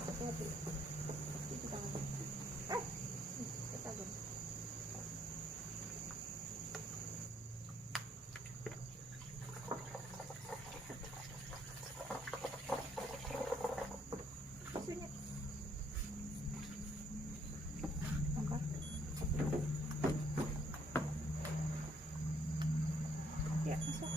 lepas, hati-hati. Cuci tangannya. Ketabur. Tisunya. Angkat. Ya, masuk.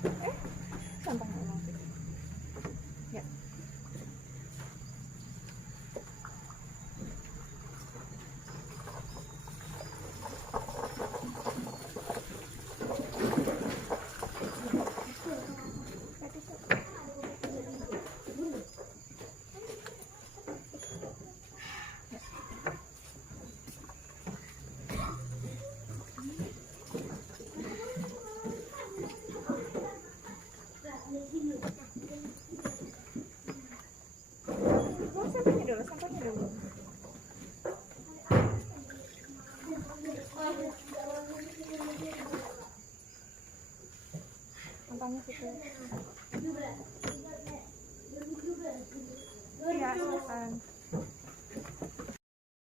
Oke. Gampang ngomong. Ya. Sampahnya dulu. Sampahnya situ. Ya, silakan.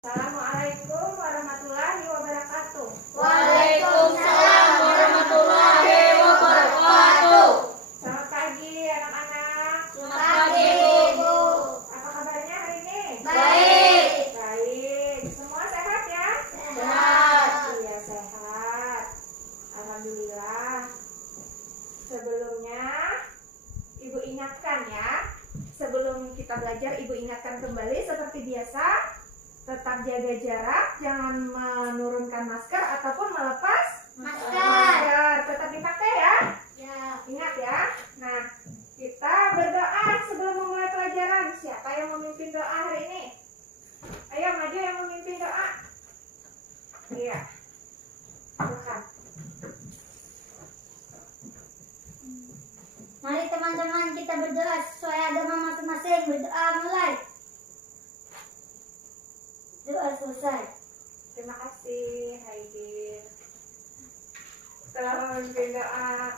Assalamualaikum warahmatullahi wabarakatuh. Waalaikumsalam warahmatullahi wabarakatuh. Selamat pagi anak-anak. Selamat pagi, Ibu. Apa kabarnya hari ini? Baik. Baik. Semua sehat ya? Sehat. Iya, sehat. Alhamdulillah. Sebelumnya Ibu ingatkan ya. Sebelum kita belajar, Ibu ingatkan kembali seperti biasa. Tetap jaga jarak, jangan menurunkan masker ataupun melepas Masker. Tetap dipakai ya. Ya. Ingat ya. Nah, kita berdoa sebelum memulai pelajaran. Siapa yang memimpin doa hari ini? Ayo maju yang memimpin doa. Iya. Silakan. Mari teman-teman kita berdoa sesuai agama masing-masing. Berdoa mulai. Doa selesai. Terima kasih, Haidin. Setelah memimpin doa,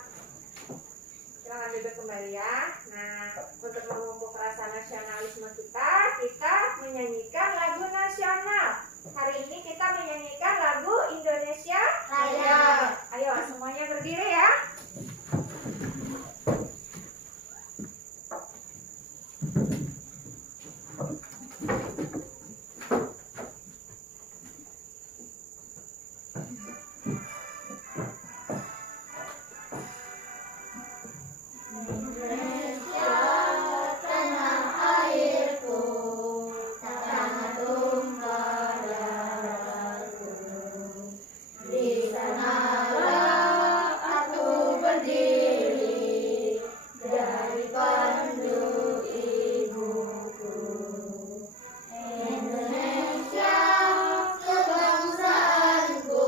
silakan duduk kembali ya. Nah, untuk memupuk rasa nasionalisme kita menyanyikan lagu nasional. Hari ini kita menyanyikan lagu Indonesia Raya. Ayo semuanya berdiri ya. Sebangsaanku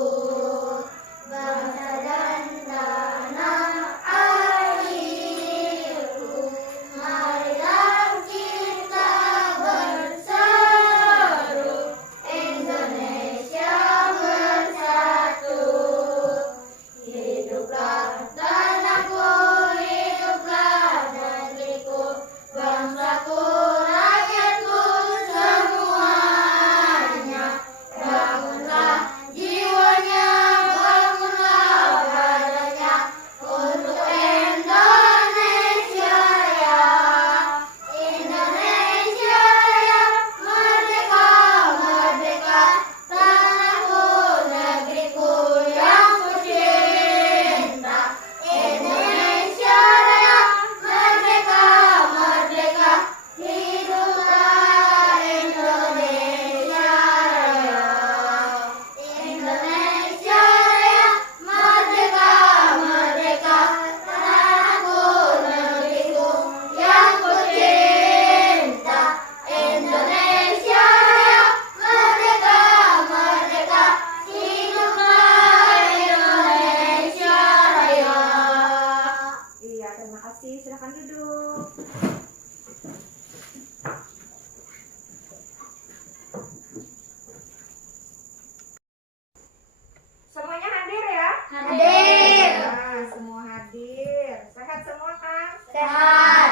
Sehat.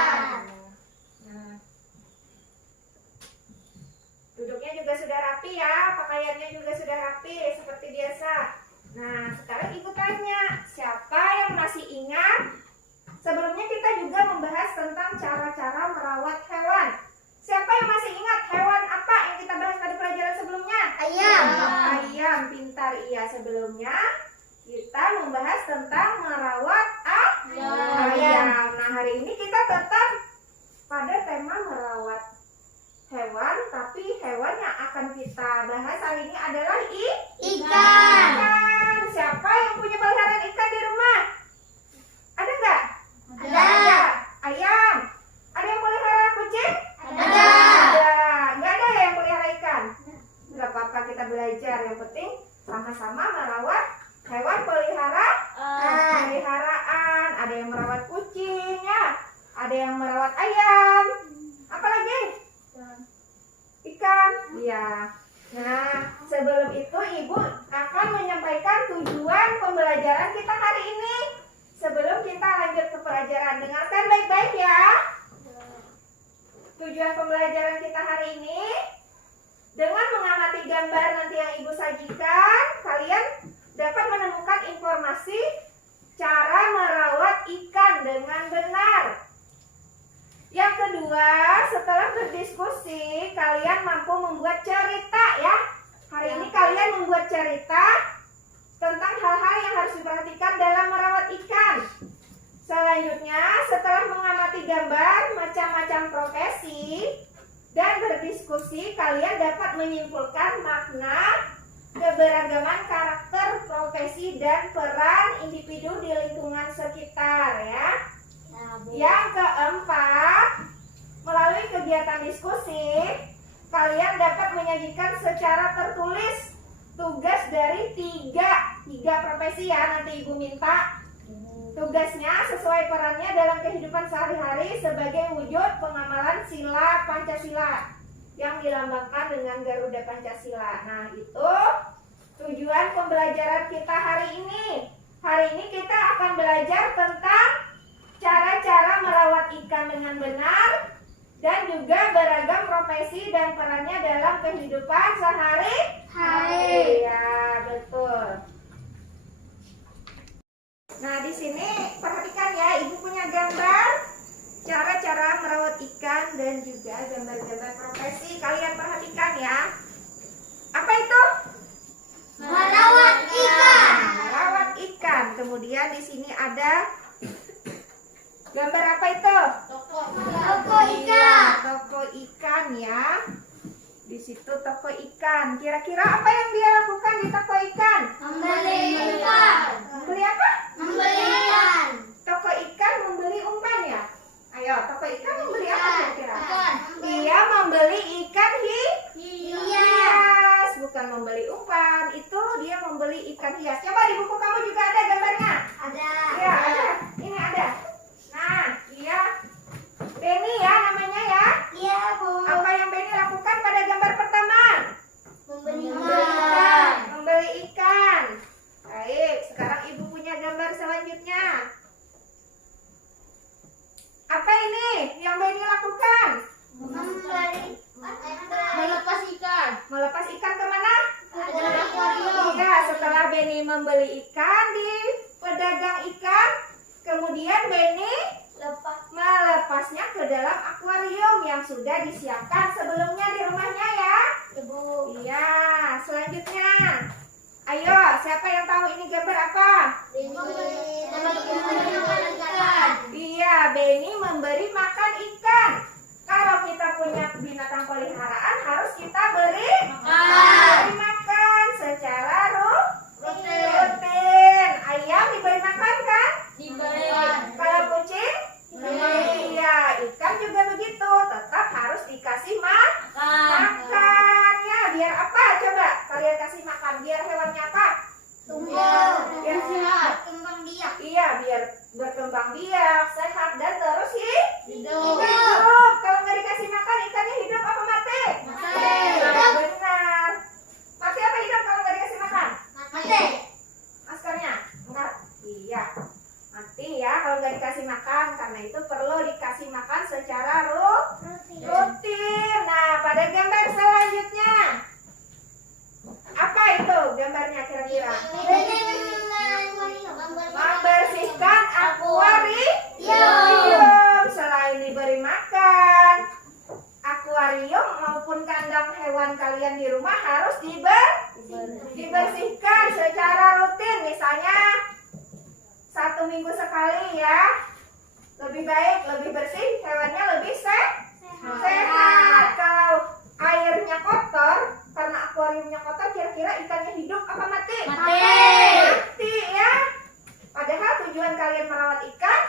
Nah, duduknya juga sudah rapi ya, pakaiannya juga sudah rapi seperti biasa. Nah, sekarang ibu tanya, siapa yang masih ingat? Sebelumnya kita juga membahas tentang cara-cara merawat hewan. Siapa yang masih ingat hewan apa yang kita bahas pada pelajaran sebelumnya? Ayam. Ayam, pintar. Iya, sebelumnya kita membahas tentang merawat ayam. Nah, hari ini kita tetap pada tema merawat hewan, tapi hewan yang akan kita bahas hari ini adalah Ikan. ikan. Siapa yang punya peliharaan ikan di rumah? Ada nggak? Ada. Ayam. Ada yang pelihara kucing? Ada. Ada. Nggak ada ya yang pelihara ikan? Nggak apa-apa, kita belajar. Yang penting sama-sama merawat hewan peliharaan. Ada yang merawat kucing ya. Ada yang merawat ayam. Apa lagi? Ikan. Iya. Nah, sebelum itu ibu akan menyampaikan tujuan pembelajaran kita hari ini. Sebelum kita lanjut ke pelajaran, dengarkan baik-baik ya. Tujuan pembelajaran kita hari ini, dengan mengamati gambar nanti yang ibu sajikan, kalian dapat menemukan informasi cara merawat ikan dengan benar. Yang kedua, setelah berdiskusi, kalian mampu membuat cerita ya. Hari ini kalian membuat cerita tentang hal-hal yang harus diperhatikan dalam merawat ikan. Selanjutnya, setelah mengamati gambar macam-macam profesi dan berdiskusi, kalian dapat menyimpulkan makna keberagaman karakter, profesi, dan peran individu di lingkungan sekitar ya. Yang keempat, melalui kegiatan diskusi, kalian dapat menyajikan secara tertulis tugas dari tiga profesi ya. Nanti ibu minta tugasnya sesuai perannya dalam kehidupan sehari-hari sebagai wujud pengamalan sila Pancasila yang dilambangkan dengan Garuda Pancasila. Nah, itu tujuan pembelajaran kita hari ini. Hari ini kita akan belajar tentang cara-cara merawat ikan dengan benar dan juga beragam profesi dan perannya dalam kehidupan sehari-hari. Ya, betul. Nah, di sini perhatikan ya, ibu punya gambar cara-cara merawat ikan dan juga gambar-gambar profesi. Kalian perhatikan ya. Apa itu? Merawat ikan. Merawat ikan. Kemudian di sini ada gambar apa itu? Toko Iya, ikan. toko ikan ya. Di situ toko ikan. Kira-kira apa yang dia lakukan di toko ikan? Membeli ikan. Membeli apa? Membeli ikan. Toko ikan membeli umpan ya? Ayo, toko ikan membeli apa kira-kira? Ikan. Dia membeli ikan Iya. hias, bukan membeli umpan. Itu dia membeli ikan hias. Coba di buku kamu juga ada gambarnya? Ada. Ya, ada. Ini ada. Nah, iya. Benny ya namanya ya. Iya, Bu. Apa yang Benny lakukan pada gambar pertama? Membeli Membeli ikan. ikan. Membeli ikan. Baik, sekarang ibu punya gambar selanjutnya. Apa ini yang Benny lakukan? Membeli. Melepas ikan. Melepas ikan kemana? Ada akuarium. Iya, setelah Benny membeli ikan di pedagang ikan, kemudian Benny Lepas. melepasnya ke dalam akuarium yang sudah disiapkan sebelumnya di rumahnya ya. Ibu. Iya, selanjutnya. Ayo, siapa yang tahu ini gambar apa? Membeli ikan. Iya, Benny memberi makan ikan. Kalau kita punya binatang peliharaan harus kita beri makan secara rutin. Ayam diberi makan kan? Kalau kucing? Iya, ikan juga begitu. Tetap harus dikasih makan ya. Biar apa? Coba kalian kasih makan. Biar hewannya apa? Tumbuh. Biar sehat. Kembang biak. Iya, biar berkembang biak, sehat dan terus Hidup. hidup. Kalau nggak dikasih makan, ikannya hidup apa mati? Mati. Nah, benar. Mati apa hidup kalau nggak dikasih makan? Mati. Maskernya? Enggak. Iya. Mati ya kalau nggak nggak dikasih makan, karena itu perlu dikasih makan secara rutin. Nah, pada gambar selanjutnya, apa itu gambarnya kira-kira? Membersihkan akuarium. Selain diberi makan, akuarium maupun kandang hewan kalian di rumah harus dibersihkan secara rutin. Misalnya 1 minggu sekali ya. Lebih baik, lebih bersih, hewannya lebih sehat. Kalau airnya kotor, karena akuariumnya kotor, kira-kira ikannya hidup apa mati? Mati ya. Padahal tujuan kalian merawat ikan,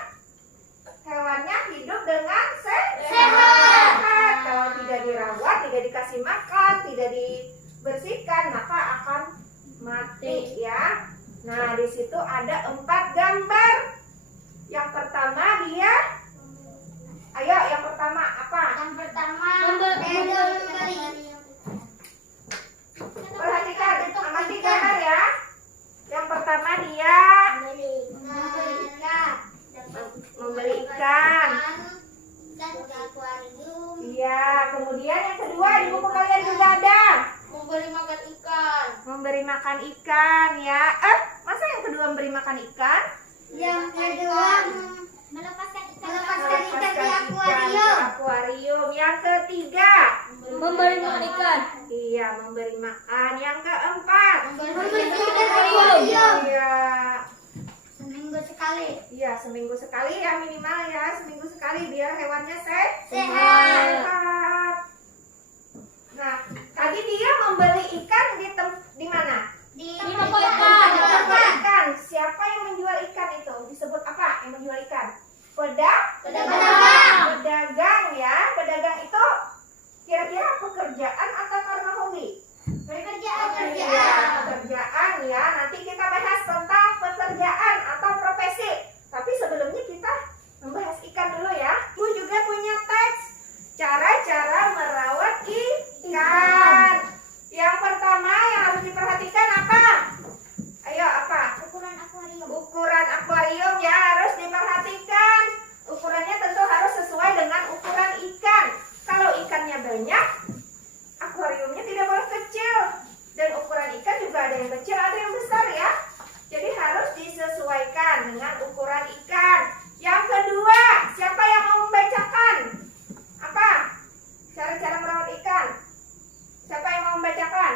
hewannya hidup dengan sehat. Kalau tidak dirawat, tidak dikasih makan, tidak dibersihkan, maka akan mati ya. Nah, di situ ada 4 gambar. Yang pertama dia, ayo yang pertama apa? Yang pertama Perhatikan, amati gambar ya. Yang pertama dia membeli ikan. dan ke akuarium. Iya, kemudian yang kedua di buku kalian juga ada Memberi makan ikan. memberi makan ikan ya. Masa yang kedua memberi makan ikan? Yang kedua melepaskan ikan di akuarium. Akuarium. Yang ketiga Memberi makan ikan. iya, memberi makan. Yang keempat Membersihkan akuarium. iya. Seminggu sekali. Iya, seminggu sekali ya minimal ya, seminggu sekali biar hewannya Sehat. sehat. Nah, tadi dia membeli ikan di mana? Di toko ikan. Toko ikan. Siapa yang menjual ikan itu? Disebut apa yang menjual ikan? Pedagang. Pedagang ya. Pedagang itu kira-kira pekerjaan atau karena hobi? Pekerjaan. Pekerjaan ya. Nanti kita bahas tentang pekerjaan atau profesi. Tapi sebelumnya kita membahas ikan dulu ya. Ibu juga punya teks cara-cara merawat ikan. Yang pertama yang harus diperhatikan apa? Ayo apa? Ukuran akuarium. Ukuran akuarium ya harus diperhatikan. Ukurannya tentu harus sesuai dengan ukuran ikan. Kalau ikannya banyak, akuariumnya tidak boleh kecil. Dan ukuran ikan juga ada yang kecil, ada yang besar ya. Jadi harus disesuaikan dengan ukuran ikan. Yang kedua, siapa yang mau membacakan? Apa? Cara-cara merawat ikan. Siapa yang mau membacakan?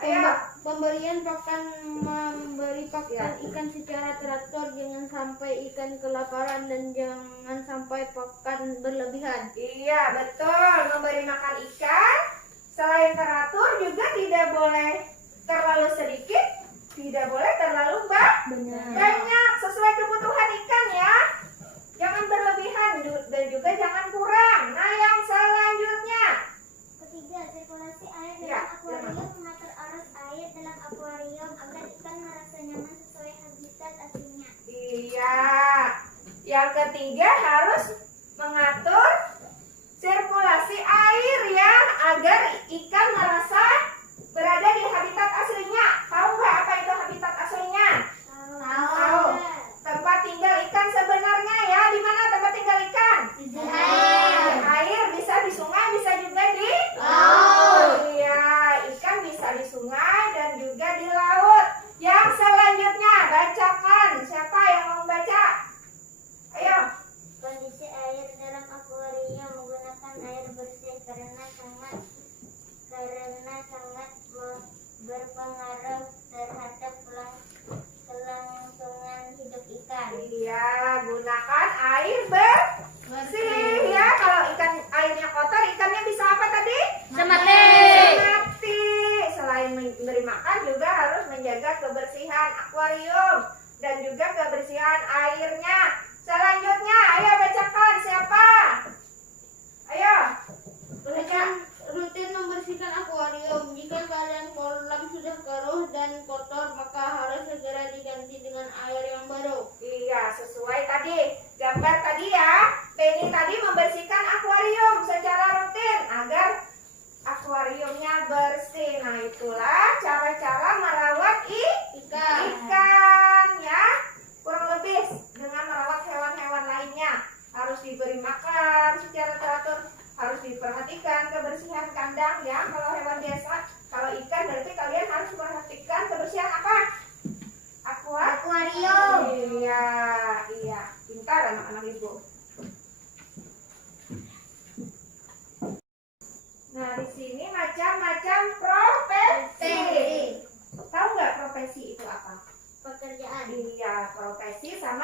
Ayo. Pemberian pakan, memberi pakan ikan secara teratur, jangan sampai ikan kelaparan dan jangan sampai pakan berlebihan. Iya, betul. Memberi makan ikan selain teratur juga tidak boleh terlalu sedikit, tidak boleh terlalu banyak. Sesuai kebutuhan ikan ya. Jangan berlebihan dan juga jangan kurang. Nah, yang selanjutnya. Ketiga, sirkulasi air Ya, dalam akuarium, mengatur arus air dalam akuarium agar ikan merasa nyaman sesuai habitat aslinya. Iya. Yang ketiga harus mengatur sirkulasi air ya, agar ikan merasa berada di habitat aslinya. Tahu nggak apa itu habitat aslinya? Tahu. Tempat tinggal ikan sebenarnya ya. Di mana tempat tinggal ikan? Di Air, bisa di sungai, bisa juga di laut. Iya, ikan bisa di sungai dan juga di laut. Yang selanjutnya, bacakan. Siapa yang mau baca? Ayo. Kondisi air dalam akuarium, menggunakan air bersih karena sangat berpengaruh terhadap kelangsungan hidup ikan. Iya, gunakan air bersih ya. Kalau ikan airnya kotor, ikannya bisa apa tadi? Mati. Mati. Selain memberi makan juga harus menjaga kebersihan akuarium dan juga kebersihan airnya. Selanjutnya, ayo bacakan siapa? Ayo. Baca. Rutin membersihkan akuarium. Jika kalian kolam sudah keruh dan kotor, maka harus segera diganti dengan air yang baru. Iya, sesuai tadi gambar tadi ya. Penny tadi membersihkan akuarium secara rutin agar akuariumnya bersih. Nah, itulah cara-cara merawat ikan ya. Kurang lebih dengan merawat hewan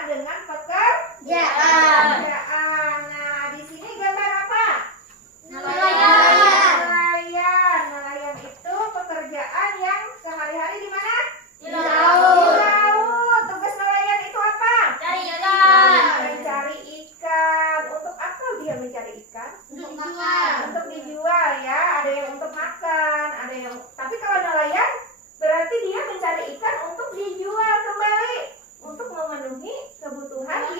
sama dengan pekerjaan. Nah, di sini gambar apa? Nelayan. Nelayan itu pekerjaan yang sehari-hari di mana? Di laut. Di laut. Tugas nelayan itu apa? Cari ikan. Mencari ikan. Untuk apa dia mencari ikan? Untuk makan. Untuk dijual ya. Ada yang untuk makan, ada yang. Tapi kalau nelayan berarti dia mencari ikan untuk dijual kembali, untuk memenuhi kebutuhan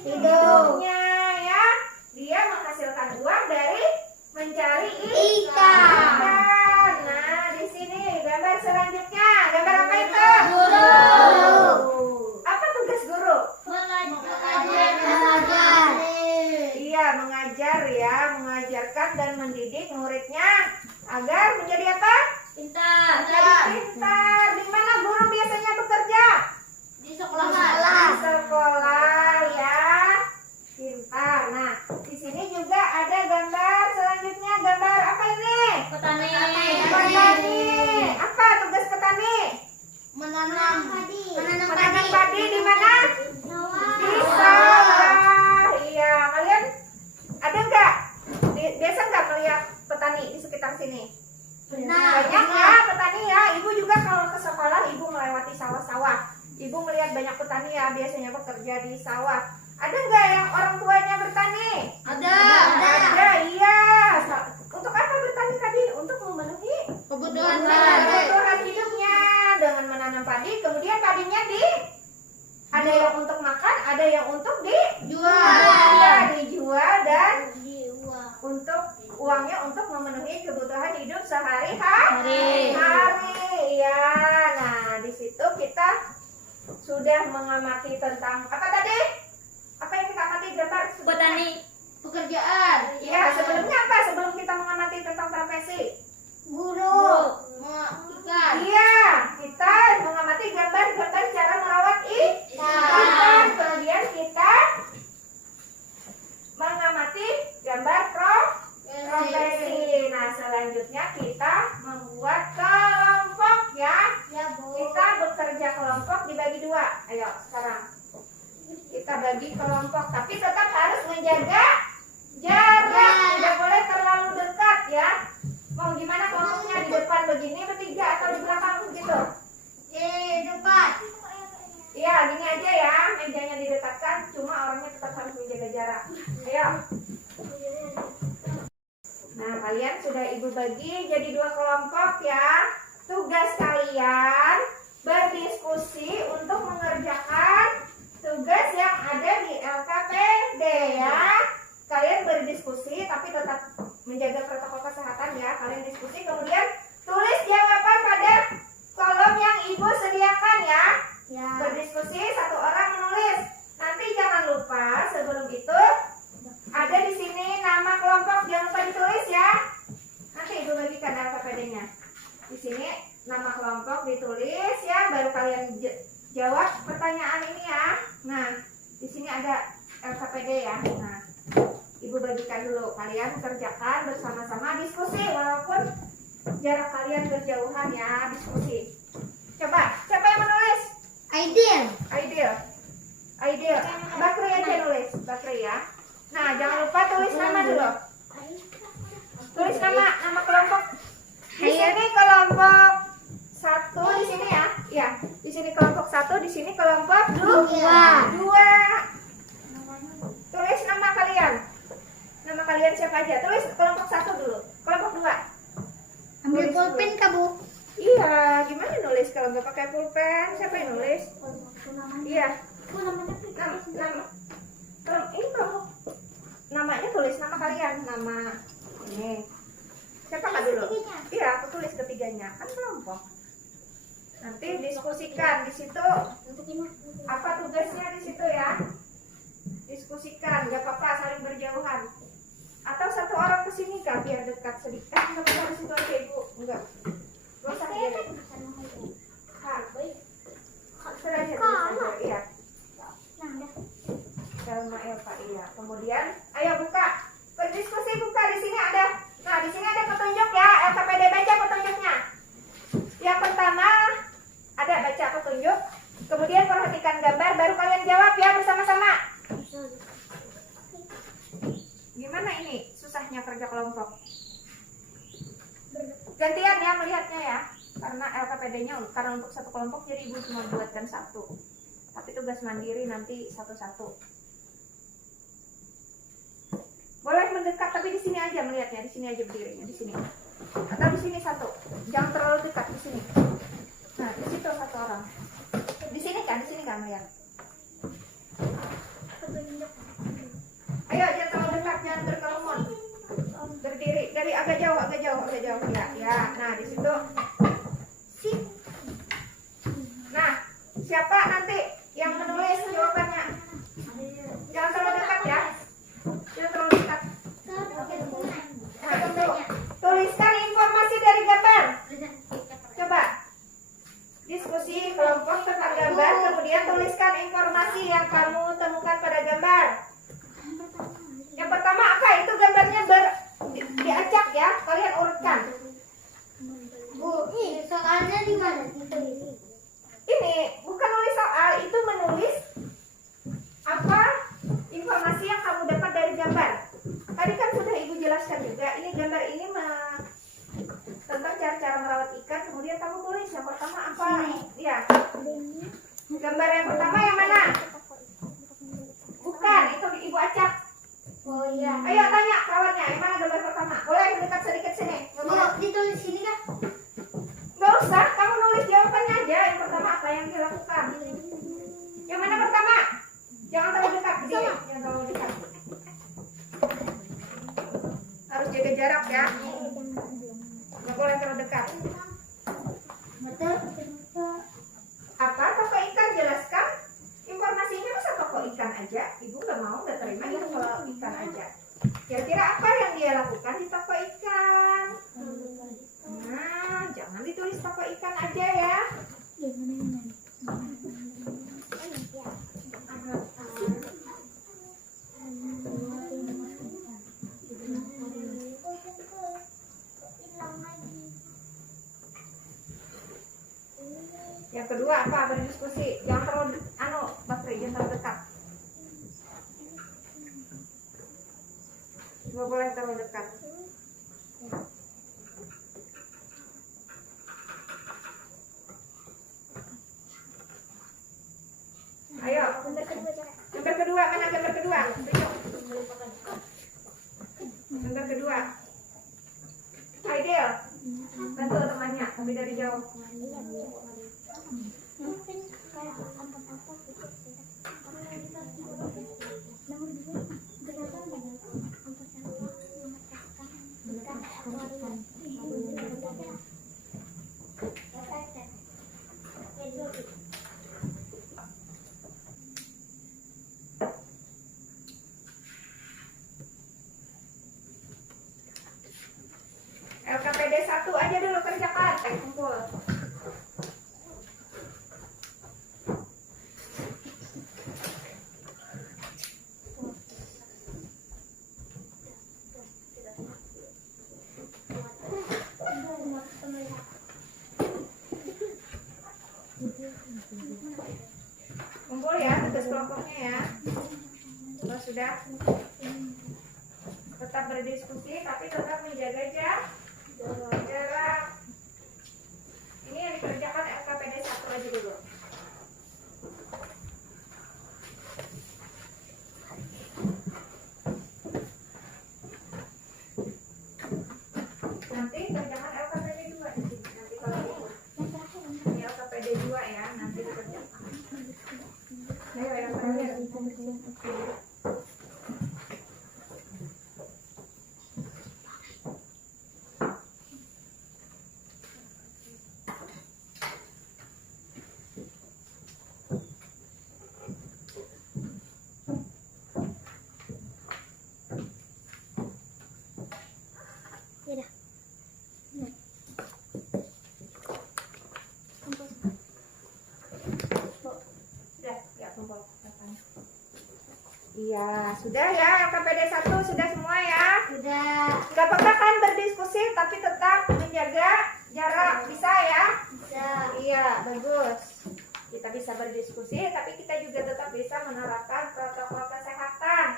hidupnya ya. Dia menghasilkan uang dari mencari ikan. Nah, di sini gambar selanjutnya. Gambar apa itu? Guru. Apa tugas guru? Mengajar. Iya, mengajar ya, mengajarkan dan mendidik muridnya agar menjadi apa? Pintar. Menjadi pintar. Di mana guru biasanya bekerja? Di sekolah. Di sekolah ya. Pintar. Nah, di sini juga ada gambar selanjutnya. Gambar apa ini? Petani. Petani. Apa tugas petani? Menanam padi. Menanam padi di mana? Di sawah. Iya, kalian ada nggak? Biasa nggak melihat petani di sekitar sini? Banyak ya petani ya. Ibu juga kalau ke sekolah ibu melewati sawah-sawah. Ibu melihat banyak petani ya, biasanya bekerja di sawah. Ada nggak yang orang tuanya bertani? Ada. Ada, iya. Untuk apa bertani tadi? Untuk memenuhi Kebutuhan kebutuhan hidupnya dengan menanam padi. Kemudian padinya ada yang untuk makan, ada yang untuk dijual dan untuk uangnya untuk memenuhi kebutuhan hidup sehari-hari. Ya, nah di situ kita sudah mengamati tentang apa tadi? Apa yang kita amati gambar? Petani. Pekerjaan. Ya, sebelumnya apa? Sebelum kita mengamati tentang profesi. Guru. Ikan. Iya, kita mengamati gambar-gambar cara merawat ikan. Kemudian kita mengamati gambar profesi. Nah, selanjutnya kita membuat kelompok ya. Kita bekerja kelompok dibagi dua. Ayo, sekarang kita bagi kelompok, tapi tetap harus menjaga jarak. Tidak boleh terlalu dekat ya. Mau gimana kelompoknya, di depan begini bertiga atau di belakang begitu? Di depan. Iya, gini aja ya, mejanya didekatkan, cuma orangnya tetap harus menjaga jarak. Ayo. Nah, kalian sudah ibu bagi jadi dua kelompok ya. Tugas kalian berdiskusi untuk mengerjakan tugas yang ada di LKPD ya. Kalian berdiskusi tapi tetap menjaga protokol kesehatan ya. Kalian diskusi kemudian tulis jawaban pada kolom yang ibu sediakan ya. Berdiskusi, satu orang menulis. Nanti jangan lupa sebelum itu ada di sini nama kelompok, jangan lupa ditulis ya. Nanti ibu bagikan LKPD-nya. Di sini nama kelompok ditulis ya, baru kalian jawab pertanyaan ini ya. Nah, di sini ada LKPD ya. Nah, ibu bagikan dulu. Kalian kerjakan bersama-sama, diskusi walaupun jarak kalian berjauhan ya, diskusi. Coba, siapa yang menulis? Aidil. Bakri aja nulis, Bakri ya. Nah, jangan lupa tulis nama dulu. Tulis nama kelompok. Di sini kelompok 1 di sini ya. Iya, di sini kelompok 1, di sini kelompok 2. Tulis nama kalian. Nama kalian siapa aja? Tulis kelompok 1 dulu. Kelompok 2. Ambil Tulis pulpen dulu. kamu. Iya, gimana nulis kalau nggak pakai pulpen? Siapa yang nulis? Iya. Ini kelompok. Namanya tulis nama kalian, nama ini. Siapa kak dulu? Iya, aku tulis ketiganya. Kan kelompok. Nanti diskusikan di situ. Apa tugasnya di situ ya? Diskusikan, nggak apa-apa saling berjauhan. Atau satu orang kesini kak biar dekat sedikit. Nggak perlu di situ aja ibu. Enggak. Gak usah dia. Iya. Selma Elva, iya. Kemudian, ayo buka. Berdiskusi buka di sini ada. Nah, di sini ada petunjuk ya. LKPD baca petunjuknya. Yang pertama ada baca petunjuk. Kemudian perhatikan gambar. Baru kalian jawab ya bersama. satu kelompok, jadi ibu cuma buatkan satu. Tapi tugas mandiri nanti satu-satu. Boleh mendekat, tapi di sini aja melihatnya, di sini aja berdirinya, di sini. Atau di sini satu, jangan terlalu dekat di sini. Nah, di situ satu orang. Di sini kan melihat. Ayo, jangan terlalu dekat, jangan berkerumun. Berdiri dari agak jauh ya. Ya, nah di situ. Nah, siapa nanti yang menulis jawabannya? Jangan terlalu dekat ya. Jangan terlalu dekat. Nah, tuliskan informasi dari gambar. Coba. Diskusi kelompok tentang gambar, kemudian tuliskan informasi yang kamu temukan pada gambar. Yang pertama apa? Itu gambarnya diacak ya. Kalian urutkan. Bu, ini soalnya di mana? Ini bukan nulis soal, itu menulis apa informasi yang kamu dapat dari gambar. Tadi kan sudah ibu jelaskan juga. Ini gambar ini tentang cara-cara merawat ikan. Kemudian kamu tulis yang pertama apa? Ya. Gambar yang pertama yang mana? Bukan, itu ibu acak. Oh iya. Ayo tanya kawannya, yang mana gambar pertama? Boleh dekat sedikit sini. Mau ditulis sini kah? Gak usah, kamu nulis jawabannya aja. Yang pertama apa yang dilakukan? Yang mana pertama? Jangan terlalu dekat, dia. Jangan terlalu dekat. Harus jaga jarak ya. Gak boleh terlalu dekat. Betul. Apa toko ikan? Jelaskan informasinya. Masa toko ikan aja? Ibu gak terima info ikan aja. Kira-kira apa yang dia lakukan di toko ikan? Nah, jangan ditulis toko ikan aja ya. Yang kedua apa? Berdiskusi. Jangan terlalu baterai, jangan terlalu dekat. Nggak boleh terlalu dekat. Ayo. Gambar kedua, mana gambar kedua? Tunjuk. Gambar kedua. Ideal. Bantu temannya, tapi dari jauh. LKPD 1 aja dulu kerjakan, kumpul. Kumpul ya, tugas kelompoknya ya. Kalau sudah, tetap berdiskusi, tapi tetap menjaga jarak. Ini yang dikerjakan LKPD 1 aja dulu. Nanti kerjakan LKPD 2 di sini. Nanti kalau ini LKPD 2 ya, nanti dikerjakan. Ayo LKPD. Iya, sudah ya LKPD 1 sudah semua ya. Sudah. Gak apa-apa kan berdiskusi tapi tetap menjaga jarak, bisa ya? Bisa. Iya, bagus. Kita bisa berdiskusi tapi kita juga tetap bisa menerapkan protokol kesehatan.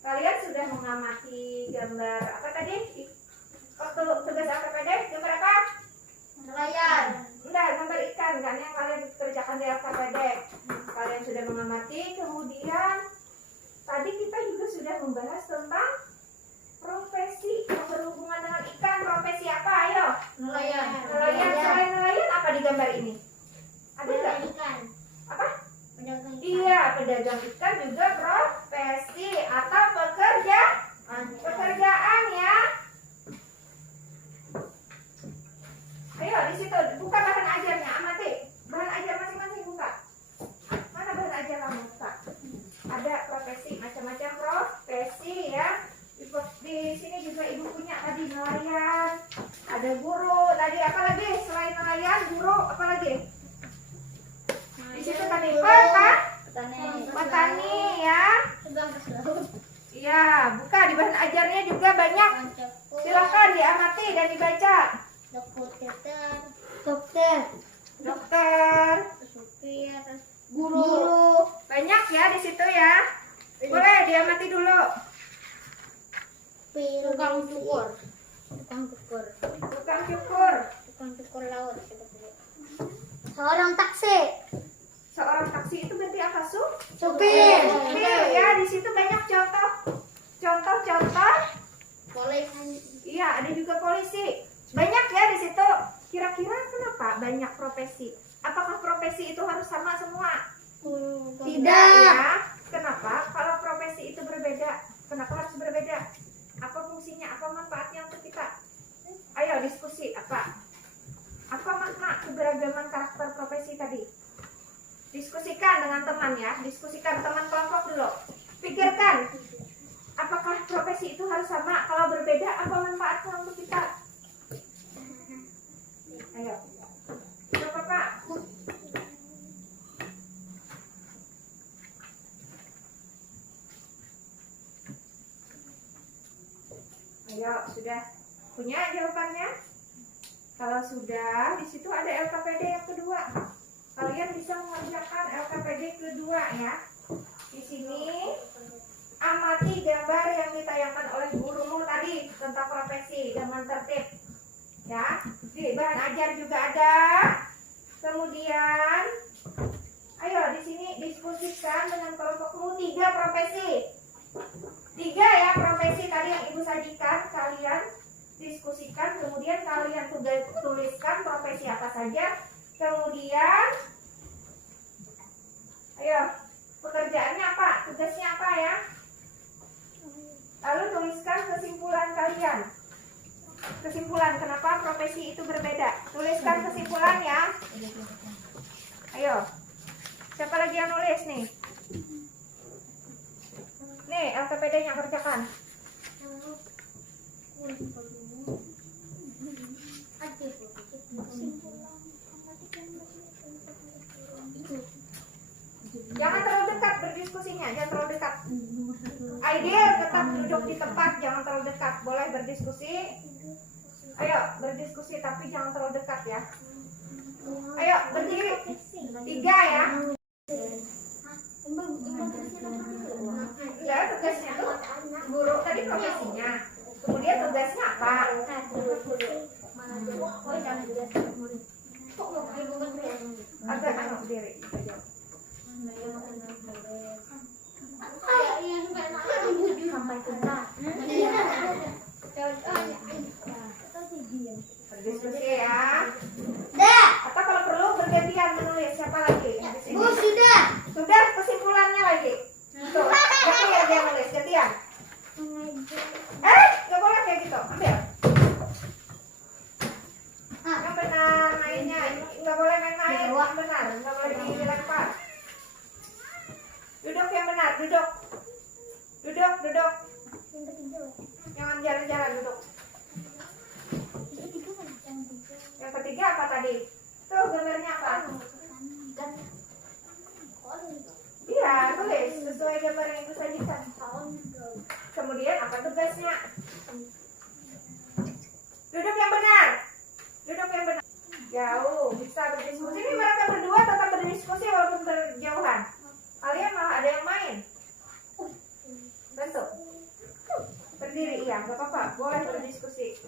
Kalian sudah mengamati gambar apa tadi? Waktu tugas LKPD gambar apa? Nelayan. Enggak, ini? Ada nggak? ikan. Apa? Pedagang ikan. Iya, pedagang ikan juga profesi atau pekerjaan ya. Ayo di situ buka bahan ajarnya, amati. Bahan ajar masing-masing buka. Mana bahan ajar kamu buka? Ada profesi, macam-macam profesi ya. Di sini juga ibu punya tadi nelayan, ada guru, tadi apa lagi selain nelayan, guru apa lagi? Di situ tadi petani ya. Iya, buka di bahan ajarnya juga banyak. Silakan diamati dan dibaca. Dokter, guru, banyak ya di situ ya. Boleh diamati dulu. Tukang cukur laut. Seorang taksi. seorang taksi itu berarti apa su? Supir. Supir ya, di situ banyak contoh. Iya, ada juga polisi. Banyak ya di situ. Kira-kira kenapa banyak profesi? Apakah profesi itu harus sama semua? Tidak ya. Kenapa? Kalau profesi itu berbeda, kenapa harus berbeda? Apa fungsinya? Apa manfaatnya untuk kita? Ayo diskusi apa? Apa makna keberagaman karakter profesi tadi? Diskusikan dengan teman ya. Diskusikan teman kelompok dulu. Pikirkan, apakah profesi itu harus sama? Kalau berbeda, apa manfaatnya untuk kita? Ayo. Coba Pak. Ayo, sudah punya jawabannya? Kalau sudah, di situ ada LKPD yang kedua. Kalian bisa mengerjakan LKPD kedua ya. Di sini amati gambar yang ditayangkan oleh gurumu tadi tentang profesi dengan tertib. Ya, di bahan ajar juga ada. Kemudian, ayo di sini diskusikan dengan kelompokmu 3 profesi. 3 ya profesi tadi yang ibu sajikan, kalian diskusikan, kemudian kalian tuliskan profesi apa saja. Kemudian, ayo pekerjaannya apa, tugasnya apa ya. Lalu tuliskan kesimpulan kalian. Kesimpulan kenapa profesi itu berbeda. Tuliskan kesimpulan ya. Ayo. Siapa lagi yang nulis nih? Nih LKPD-nya kerjakan. Jangan terlalu dekat berdiskusinya, jangan terlalu dekat. Ideal tetap duduk di tempat, jangan terlalu dekat. Boleh berdiskusi. Ayo berdiskusi tapi jangan terlalu dekat ya. Ayo berdiri. 3 ya. Ya tugasnya tuh guru tadi profesinya. Kemudian tugasnya apa? Agak berdiri. Berdiskusi ya. Atau kalau perlu bergantian menulis. Siapa lagi? Bu, sudah. Sudah kesimpulannya lagi. Tuh, gantian dia nulis, gantian. Nggak boleh kayak gitu. Ambil. Yang benar mainnya. Nggak boleh main-main. Yang benar. Nggak boleh dilempar. Duduk yang benar. Duduk. Jangan jalan-jalan, duduk. Yang ketiga apa tadi? Tuh gambarnya apa? Iya, tulis sesuai gambar yang ibu sajikan. Kemudian apa tugasnya? Duduk yang benar. Jauh, bisa berdiskusi. Ini mereka berdua tetap berdiskusi walaupun berjauhan. Kalian malah ada yang main. Bentuk. Berdiri, iya, nggak apa-apa. Boleh berdiskusi.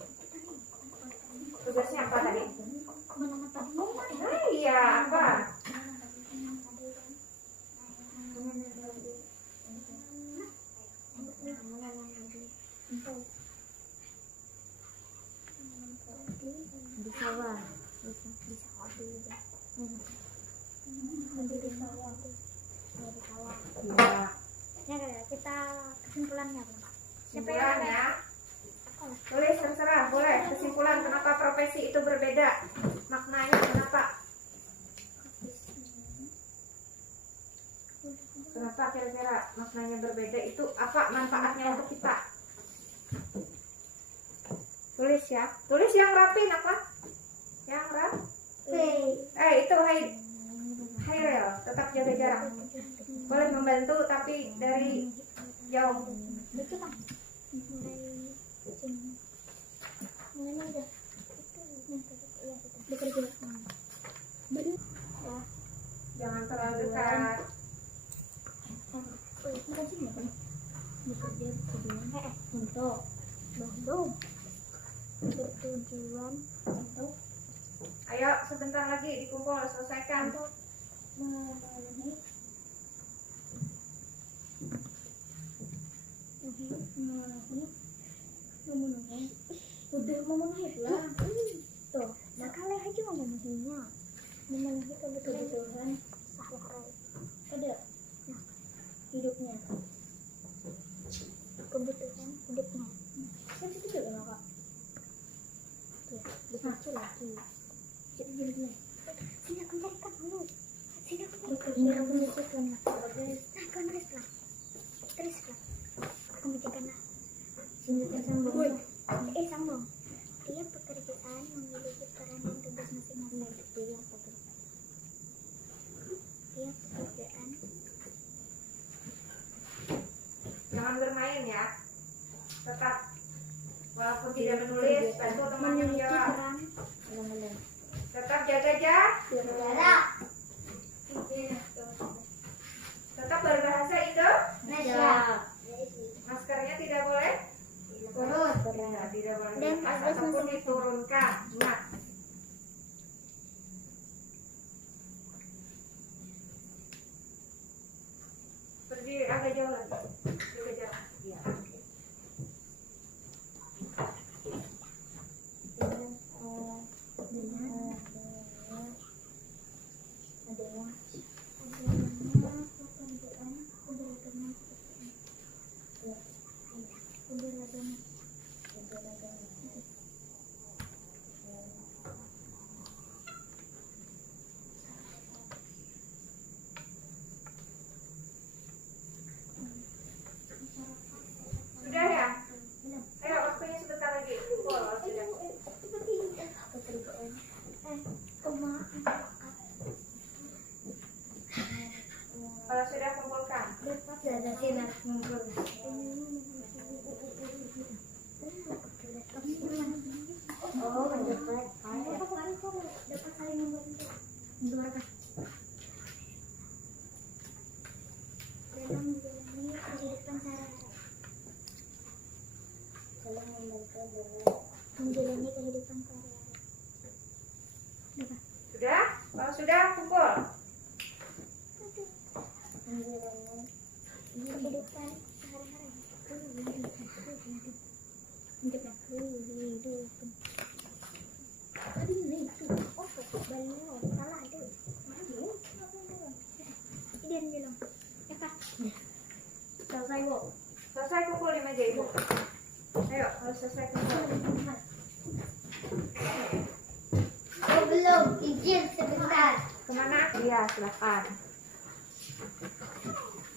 Tugasnya apa tadi? Iya, apa? Bisa Berdiri sawah. Berdiri sawah. Ya. Ya, kita kesimpulannya apa? Kesimpulannya, tulis terserah, boleh. Kesimpulan kenapa profesi itu berbeda, maknanya kenapa? Kenapa kira-kira maknanya berbeda itu apa manfaatnya untuk kita? Tulis ya, tulis yang rapi, apa? Yang rapi. Itu Hairel, tetap jaga jarak. Boleh membantu tapi dari jauh. Itu kan mulai udah bekerja. Jangan terlalu dekat. Bukan sini kan? Bekerja untuk bertujuan untuk Ayo sebentar lagi dikumpul, selesaikan. memenuhi udah memenuhi lah tuh sekali aja memenuhinya memenuhi kebutuhan sehari-hari ada hidupnya kebutuhan hidupnya kan itu juga nggak kak ya begitu lagi jadi gini sini aku carikan dulu sini aku carikan nah kan terus lah aku menjaga nah sambung sambung tiap pekerjaan memiliki peran dan tugas masing-masing tiap pekerjaan Jangan bermain ya. Tetap walaupun tidak menulis, bantu temannya memiliki menjawab. peran Tetap jaga jarak. jarak Tetap berbahasa Indonesia. Maskernya tidak boleh turun Ya, tidak boleh Dan dilepas tugas ataupun masing-masing. diturunkan. Ingat. Berdiri agak jauh lagi. Jaga jarak. Ya. Sudah ya? Ayo waktunya sebentar lagi. Kumpul kalau sudah. Kalau sudah kumpulkan. Dalam menjalani kehidupan sehari-hari. Menjalani kehidupan sehari-hari. Sudah? Kalau sudah kumpul. Menjalani kehidupan sehari-hari. Tadi itu oh balon salah ada. Dia bilang, Kak. Selesai Bu. Selesai kumpul di meja Ibu. Ayo, kalau selesai kumpul. Oh belum, izin sebentar. Kemana? Iya, silakan.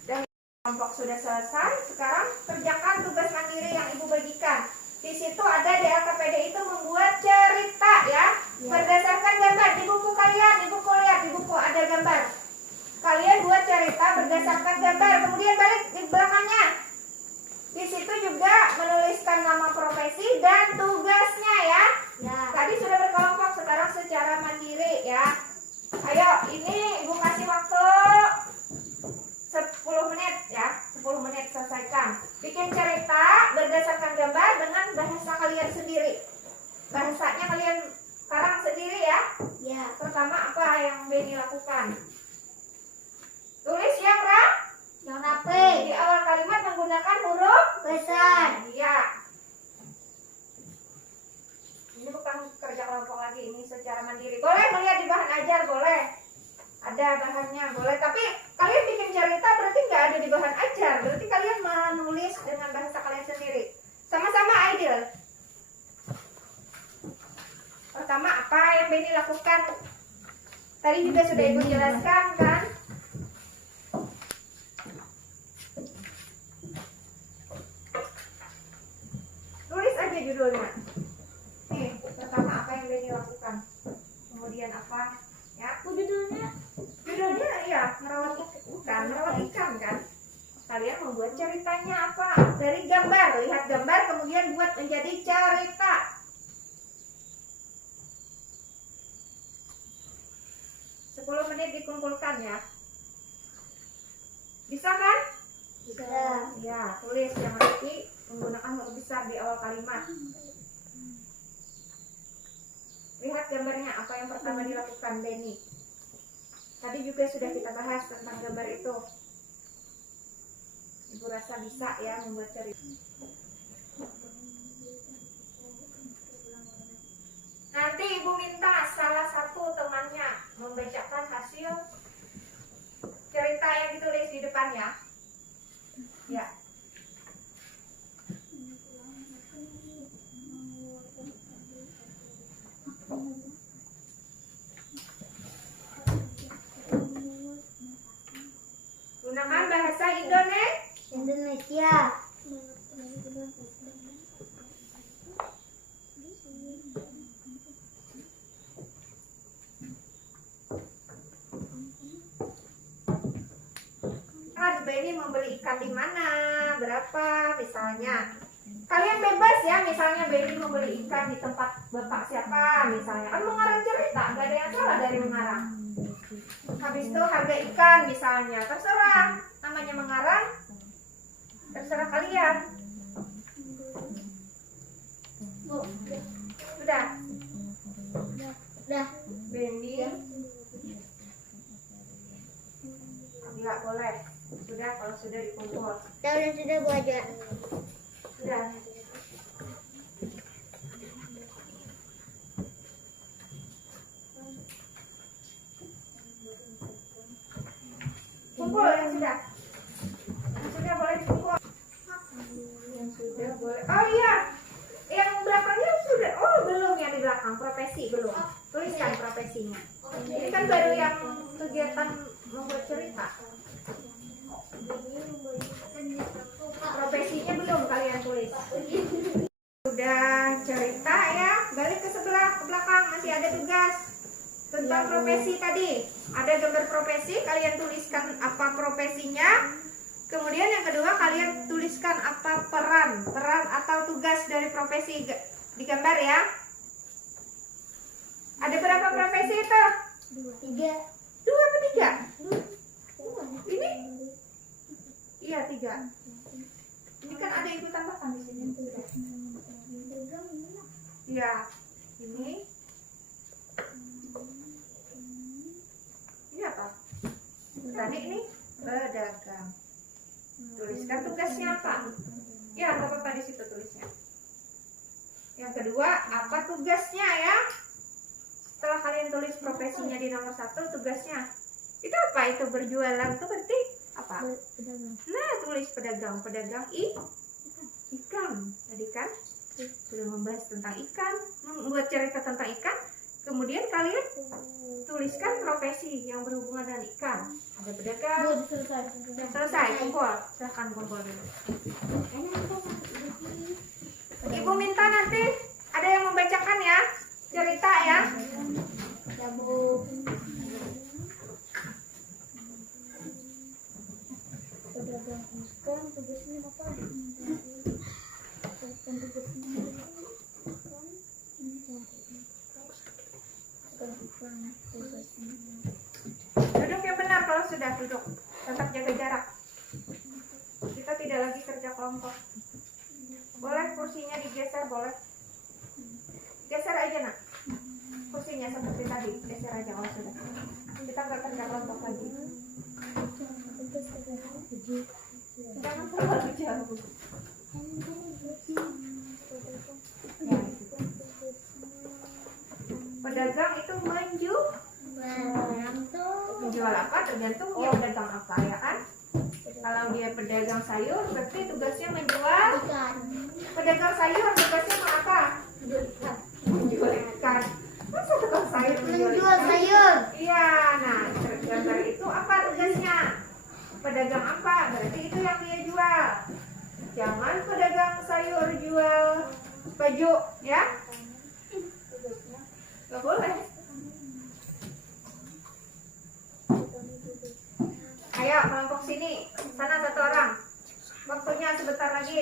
Dan kelompok sudah selesai. Sekarang kerjakan tugas mandiri yang Ibu bagikan. Di situ ada di LKPD itu membuat cerita ya. Berdasarkan gambar di buku kalian, di buku lihat di buku ada gambar. Kalian buat cerita berdasarkan gambar. Kemudian balik di belakangnya. Di situ juga menuliskan nama profesi dan tugasnya ya. Ya. Tadi sudah berkelompok, sekarang secara mandiri ya. Ayo, ini Ibu kasih waktu 10 menit ya. 10 menit selesaikan. Bikin cerita berdasarkan gambar dengan bahasa kalian sendiri. Bahasanya kalian karang sendiri ya. Ya. Pertama apa yang Beni lakukan? Tulis yang rapi. di awal kalimat menggunakan huruf Besar. Iya. Ini bukan kerja kelompok lagi, ini secara mandiri. Boleh melihat di bahan ajar, boleh. ada bahannya, boleh. Tapi kalian bikin cerita berarti nggak ada di bahan ajar. Berarti kalian menulis dengan bahasa kalian sendiri. Sama-sama Aidil. Pertama, apa yang Benny lakukan? Tadi juga sudah Ibu jelaskan kan? Tulis aja judulnya. Nih, pertama apa yang Benny lakukan? Kemudian apa? Ya, Judulnya judulnya ya merawat ikan, bukan merawat ikan kan? Kalian membuat ceritanya apa? Dari gambar, lihat gambar kemudian buat menjadi cerita. Sepuluh menit dikumpulkan ya. Bisa kan? bisa. Ya, tulis yang rapi menggunakan huruf besar di awal kalimat. Lihat gambarnya, apa yang pertama dilakukan Benny. Tadi juga sudah kita bahas tentang gambar itu. Ibu rasa bisa ya membuat cerita. Nanti Ibu minta salah satu temannya membacakan hasil cerita yang ditulis di depannya. Ya. Gunakan bahasa Indonesia. Benny membeli ikan di mana, berapa misalnya. Kalian bebas ya, misalnya Benny membeli ikan di tempat bapak siapa misalnya. Kan mengarang cerita, nggak ada yang salah dari mengarang. Habis itu harga ikan misalnya, terserah. Namanya mengarang, terserah kalian. Bu, Sudah, udah. Benny. Enggak boleh. Sudah, kalau sudah dikumpul. Sudah Bu aja. Sudah. Kumpul yang sudah. Yang sudah boleh dikumpul. Yang sudah boleh. Oh iya. Yang belakangnya sudah. Oh, belum yang di belakang. Profesi belum. Tuliskan profesinya. Ini kan baru yang kegiatan membuat cerita. Profesinya belum kalian tulis. Sudah cerita ya, balik ke sebelah ke belakang, masih ada tugas tentang profesi tadi. Ada gambar profesi, kalian tuliskan apa profesinya. Kemudian yang kedua kalian tuliskan apa peran atau tugas dari profesi di gambar ya. Ada berapa profesi itu? 3. 2 atau 3? Ini? Iya 3. Ini kan ada ibu tambahkan di sini. Iya. Ini. Ini apa? Tadi ini pedagang. Tuliskan tugasnya apa? Ya, nggak apa-apa di situ tulisnya. Yang kedua, apa tugasnya ya? Setelah kalian tulis profesinya di nomor 1, tugasnya itu apa? Itu berjualan itu berarti apa? Nah, tulis pedagang ikan. Tadi kan sudah membahas tentang ikan, membuat cerita tentang ikan. Kemudian kalian tuliskan profesi yang berhubungan dengan ikan. Ada pedagang. Selesai, kumpul. Silahkan kumpul dulu. Ibu minta nanti ada yang membacakan ya cerita ya. Ya Bu. Pedagang ikan tugasnya apa? Duduk yang benar kalau sudah duduk. Tetap jaga jarak. Kita tidak lagi kerja kelompok. Boleh kursinya digeser, boleh. Geser aja nak. Kursinya seperti tadi, geser aja kalau sudah. Kita nggak kerja kelompok lagi. Jangan terlalu jauh. Ya. Pedagang itu menjual apa tergantung dia pedagang apa ya kan. Kalau dia pedagang sayur berarti tugasnya menjual. Ikan. Pedagang sayur tugasnya mau apa? Menjual ikan. Masa tukang sayur Menjual sayur. Iya, nah gambar itu apa tugasnya? Pedagang apa? Berarti itu yang dia jual. Jangan pedagang sayur jual baju ya. Gak boleh. Ayo kelompok sini, sana satu orang. Waktunya sebentar lagi.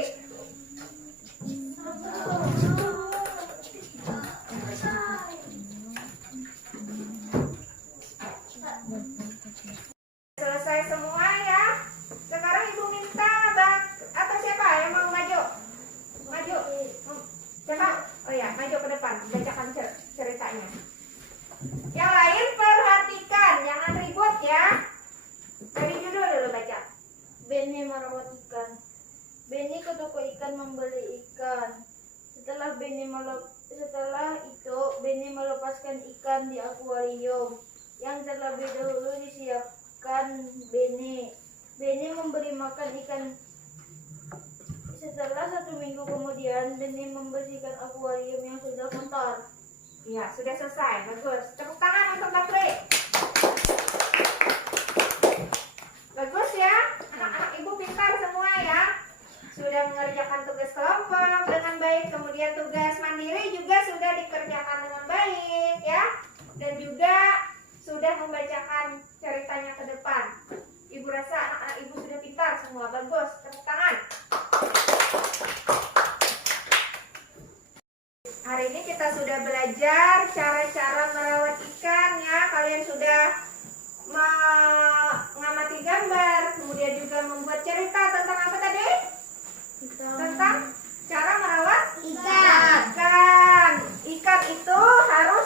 Selesai semua ya. Sekarang ibu minta bang atau siapa yang mau maju? Maju. Siapa? Oh ya, maju ke depan. Bacakan ceritanya. Yang lain perhatikan, jangan ribut ya. Dari judul dulu baca. Benny merawat ikan. Benny ke toko ikan membeli ikan. Setelah itu Benny melepaskan ikan di akuarium yang terlebih dahulu disiapkan Benny. Benny memberi makan ikan. Setelah 1 minggu kemudian Benny membersihkan akuarium yang sudah kotor. Iya, sudah selesai. Bagus. Tepuk tangan untuk Mbak Pri. Bagus ya. Anak-anak ibu pintar semua ya. Sudah mengerjakan tugas kelompok dengan baik. Kemudian tugas mandiri juga sudah dikerjakan dengan baik ya. Dan juga sudah membacakan ceritanya ke depan. Ibu rasa anak-anak ibu sudah pintar semua. Bagus. Tepuk tangan. Hari ini kita sudah belajar cara-cara merawat ikan ya. Kalian sudah mengamati gambar, kemudian juga membuat cerita tentang apa tadi? Tentang cara merawat ikan. Ikan itu harus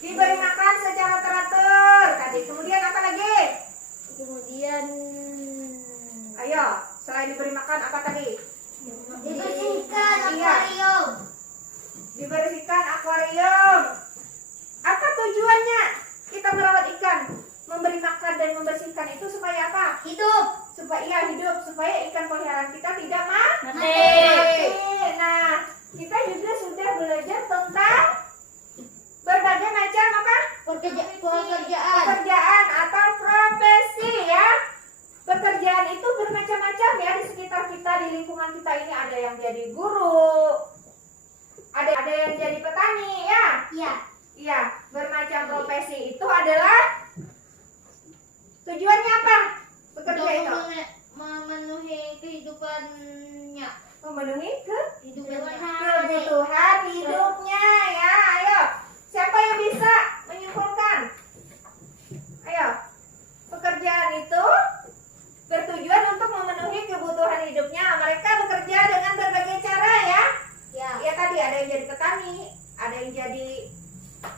diberi makan secara teratur tadi. Kemudian apa lagi? Kemudian Ayo, selain diberi makan apa tadi? dibersihkan Iya. akuarium. Dibersihkan akuarium. Apa tujuannya kita merawat ikan? Memberi makan dan membersihkan itu supaya apa? Hidup. Supaya hidup, supaya ikan peliharaan kita tidak Mati. Nah, kita juga sudah belajar tentang berbagai macam apa? Pekerjaan atau profesi ya. Pekerjaan itu bermacam-macam ya di sekitar kita, di lingkungan kita ini. Ada yang jadi guru, ada yang jadi petani ya. Iya. Iya, bermacam profesi itu adalah tujuannya apa? Bekerja itu Memenuhi kehidupannya. memenuhi Kehidupannya. kebutuhan hidupnya ya. Ayo, siapa yang bisa menyimpulkan? Ayo, pekerjaan itu bertujuan untuk memenuhi kebutuhan hidupnya. Mereka bekerja dengan berbagai cara ya. Ya. Ya tadi ada yang jadi petani, ada yang jadi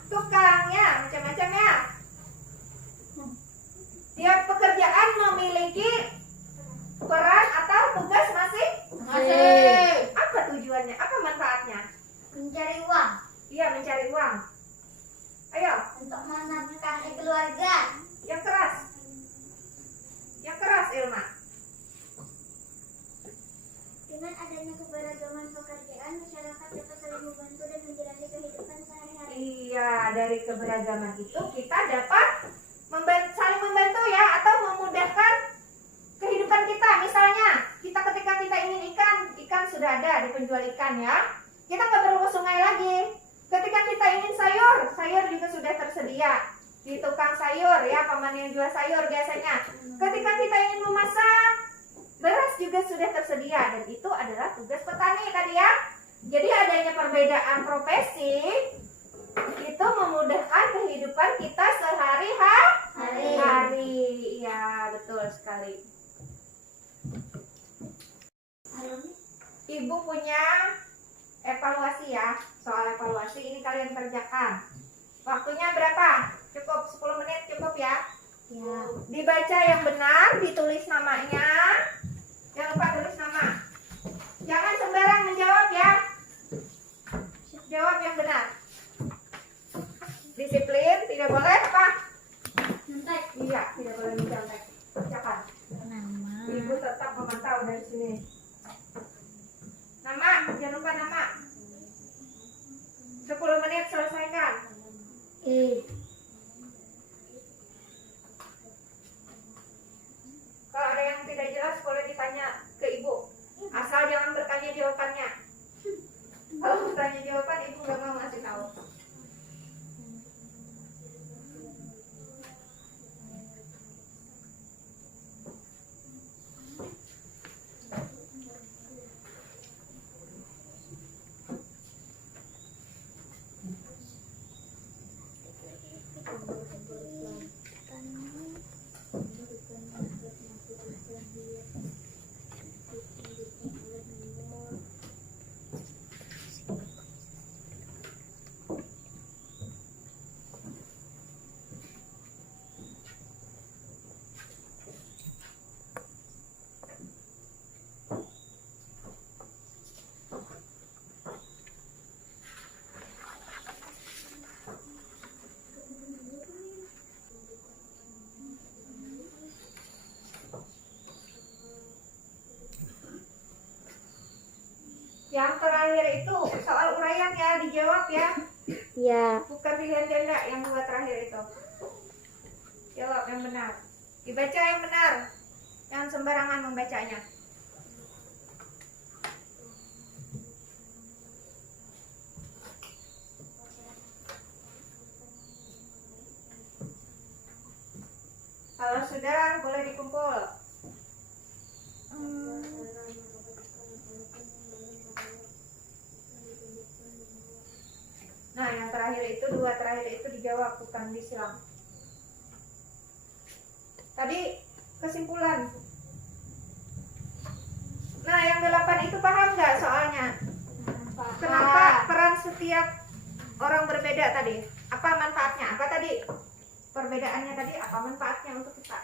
tukang ya, macam-macam ya. Tiap pekerjaan memiliki peran atau tugas masing-masing. Apa tujuannya? Apa manfaatnya? Mencari uang Iya, mencari uang. Ayo, untuk menafkahi keluarga. yang keras. Yang keras, Ilma. Dengan adanya keberagaman pekerjaan, masyarakat dapat saling membantu dan menjalani kehidupan sehari-hari. Iya, dari keberagaman itu kita dapat saling membantu ya, atau memudahkan kehidupan kita. Misalnya, ketika kita ingin ikan sudah ada di penjual ikan ya. Kita nggak perlu ke sungai lagi. Ketika kita ingin sayur juga sudah tersedia di tukang sayur ya, paman yang jual sayur biasanya. Ketika kita ingin memasak, beras juga sudah tersedia, dan itu adalah tugas petani tadi ya. Jadi adanya perbedaan profesi itu memudahkan kehidupan kita sehari-hari. Iya, betul sekali. Ibu punya evaluasi ya, soal evaluasi ini kalian kerjakan. Waktunya berapa? Cukup 10 menit cukup ya? Ya. Dibaca yang benar, ditulis namanya. Jangan lupa tulis nama. Jangan sembarang menjawab ya. Jawab yang benar. Disiplin, tidak boleh apa? Sini. Nama, jangan lupa nama. 10 menit selesaikan. Kalau ada yang tidak jelas boleh ditanya ke ibu. Asal jangan bertanya jawabannya. Kalau bertanya jawaban ibu gak mau ngasih tahu. Yang terakhir itu soal uraian ya, dijawab ya. Ya. Bukan pilihan ganda yang 2 terakhir itu. Jawab yang benar. Dibaca yang benar. Jangan sembarangan membacanya. Kalau sudah boleh dikumpul. Nah, yang terakhir itu 2 terakhir itu dijawab, bukan disilang. Tadi kesimpulan. Nah, yang 8 itu paham nggak soalnya? Kenapa peran setiap orang berbeda tadi? Apa manfaatnya? Apa tadi? Perbedaannya tadi apa manfaatnya untuk kita?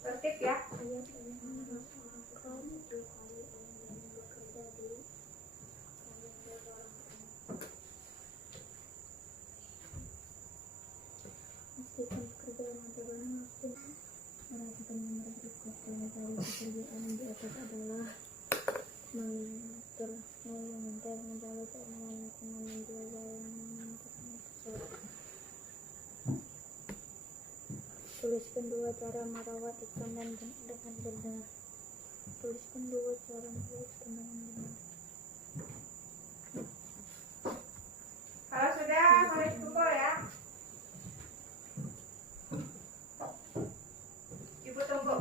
Tertib ya. Adalah menginter menjaga menjual tuliskan 2 cara merawat ikan dengan benar. Tuliskan 2 cara merawat ikan dengan benar. Kalau sudah boleh kumpul ya. Ibu tunggu.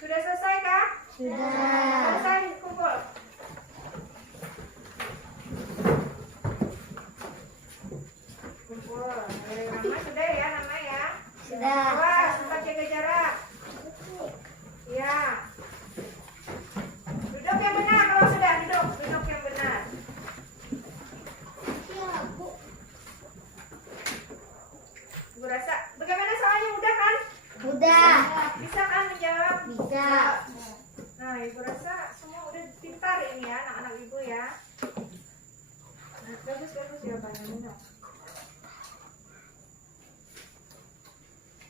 Sudah selesai kah? Sudah. Selesai kumpul. Kumpul. Nama sudah ya, nama ya. Sudah. Awas, tetap jaga jarak. Ya. Duduk yang benar kalau sudah duduk. Duduk yang benar. Ibu rasa bagaimana soalnya mudah kan? Mudah. Bisa kan menjawab? Bisa. Nah, ibu rasa semua udah pintar ini ya, anak-anak ibu ya. Nah, bagus jawabannya benar.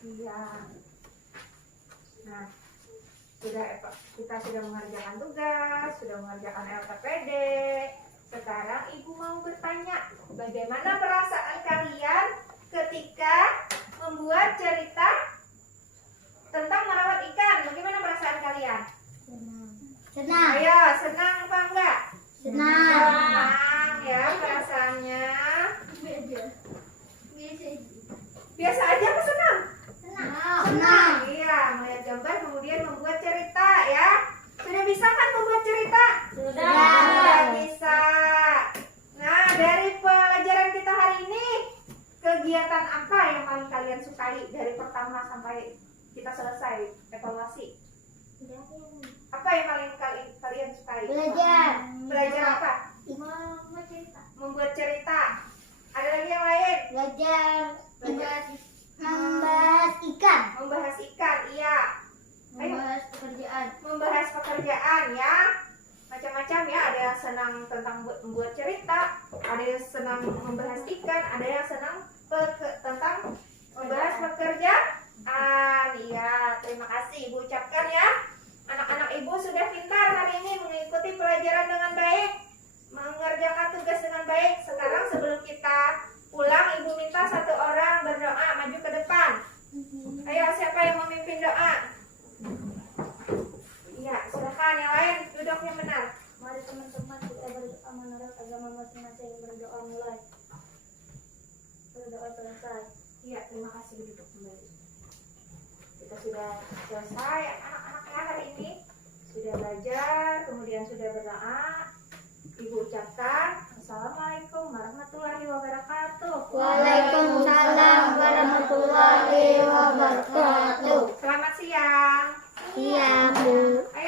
Iya. Nah, kita sudah mengerjakan tugas, sudah mengerjakan LKPD. Sekarang ibu mau bertanya, bagaimana perasaan kalian ketika membuat cerita tentang merawat ikan? Bagaimana perasaan kalian? Senang. Ayo, senang apa enggak? Senang. Senang ya perasaannya. Biasa aja apa senang? Senang. Iya, melihat gambar kemudian membuat cerita ya. Sudah bisa kan membuat cerita? Sudah bisa. Nah, dari pelajaran kita hari ini, kegiatan apa yang paling kalian sukai dari pertama sampai kita selesai evaluasi? Apa yang paling kalian sukai? Belajar. Belajar apa? Membuat cerita. Membuat cerita. Belajar membahas ikan. Membahas ikan, iya. Ayo. Membahas pekerjaan ya. Macam-macam ya, ada yang senang tentang membuat cerita, ada yang senang membahas ikan, ada yang senang tentang membahas pekerjaan. Iya, terima kasih Ibu ucapkan ya.